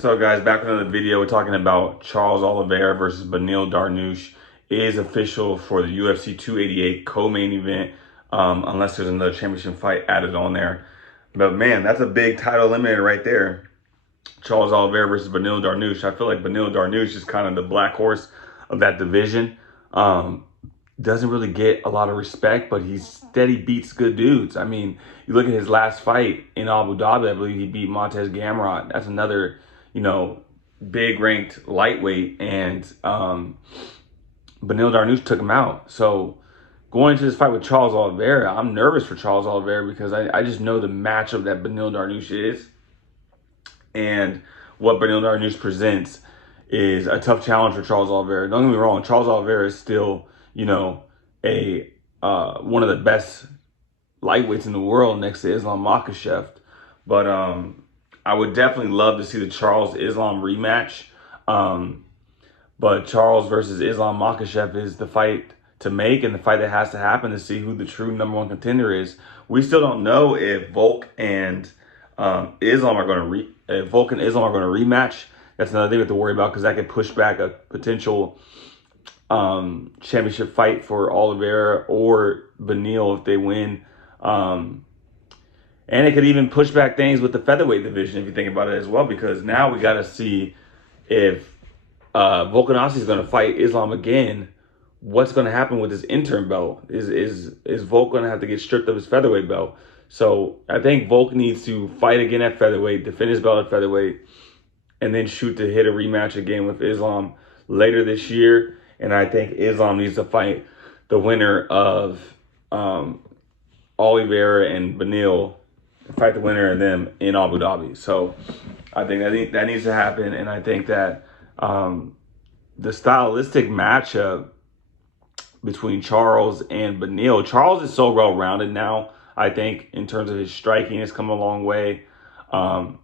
So guys, back with another video. We're talking about Charles Oliveira versus Beneil Dariush. Is official for the UFC 288 co-main event, unless there's another championship fight added on there. But man, that's a big title eliminator right there. Charles Oliveira versus Beneil Dariush. I feel like Beneil Dariush is kind of the black horse of that division. Doesn't really get a lot of respect, but he steady beats good dudes. I mean, you look at his last fight in Abu Dhabi, I believe he beat Montez Gamrot. That's another, big ranked lightweight, and Beneil Dariush took him out. So going into this fight with Charles Oliveira, I'm nervous for Charles Oliveira because I just know the matchup that Beneil Dariush is. And what Beneil Dariush presents is a tough challenge for Charles Oliveira. Don't get me wrong, Charles Oliveira is still, one of the best lightweights in the world next to Islam Makhachev. But I would definitely love to see the Charles Islam rematch. But Charles versus Islam Makhachev is the fight to make and the fight that has to happen to see who the true #1 contender is. We still don't know if Volk and Islam are going to rematch. That's another thing we have to worry about because that could push back a potential championship fight for Oliveira or Beneil if they win. And it could even push back things with the featherweight division if you think about it as well, because now we got to see if Volkanovski is going to fight Islam again. What's going to happen with his interim belt? Is Volk going to have to get stripped of his featherweight belt? So I think Volk needs to fight again at featherweight, defend his belt at featherweight, and then shoot to hit a rematch again with Islam later this year. And I think Islam needs to fight the winner of Oliveira and Beneil, fight the winner of them in Abu Dhabi. So I think that needs to happen. And I think that the stylistic matchup between Charles and Beneil, Charles is so well-rounded now, I think, in terms of his striking has come a long way. And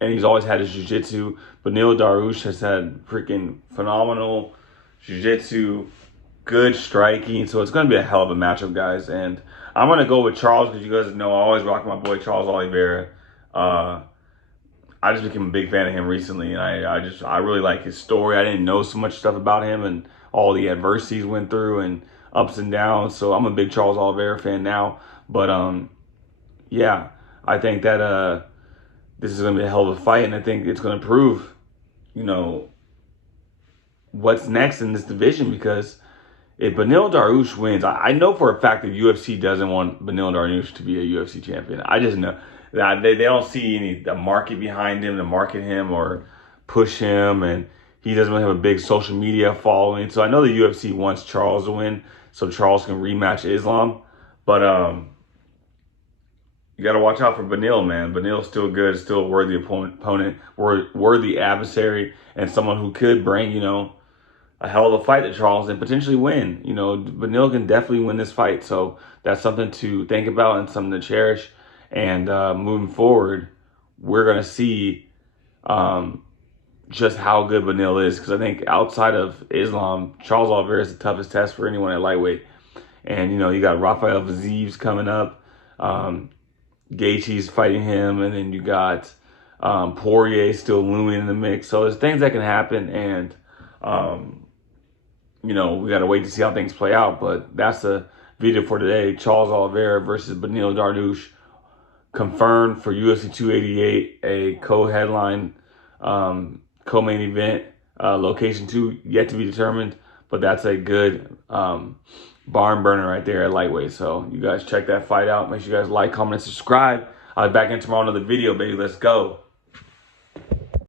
he's always had his jiu-jitsu. Beneil Dariush has had freaking phenomenal jiu-jitsu, good striking. So it's going to be a hell of a matchup, guys. And I'm going to go with Charles because you guys know I always rock my boy Charles Oliveira. I just became a big fan of him recently, and I really like his story. I didn't know so much stuff about him and all the adversities he went through and ups and downs. So I'm a big Charles Oliveira fan now. But yeah, I think that this is going to be a hell of a fight, and I think it's going to prove, what's next in this division. Because if Beneil Dariush wins, I know for a fact that UFC doesn't want Beneil Dariush to be a UFC champion. I just know that they don't see the market behind him to market him or push him, and he doesn't really have a big social media following. So I know the UFC wants Charles to win so Charles can rematch Islam. But you got to watch out for Beneil, man. Beneil's still good, still a worthy opponent, worthy adversary, and someone who could bring, a hell of a fight to Charles and potentially win. Beneil can definitely win this fight. So that's something to think about and something to cherish. And moving forward, we're going to see just how good Beneil is. Because I think outside of Islam, Charles Oliveira is the toughest test for anyone at lightweight. And, you got Rafael Vaziv's coming up. Gaethje's fighting him. And then you got Poirier still looming in the mix. So there's things that can happen. And, we got to wait to see how things play out. But that's the video for today. Charles Oliveira versus Beneil Dariush. Confirmed for UFC 288, a co-headline, co-main event. Location 2 yet to be determined. But that's a good barn burner right there at lightweight. So you guys check that fight out. Make sure you guys like, comment, and subscribe. I'll be back in tomorrow another video, baby. Let's go.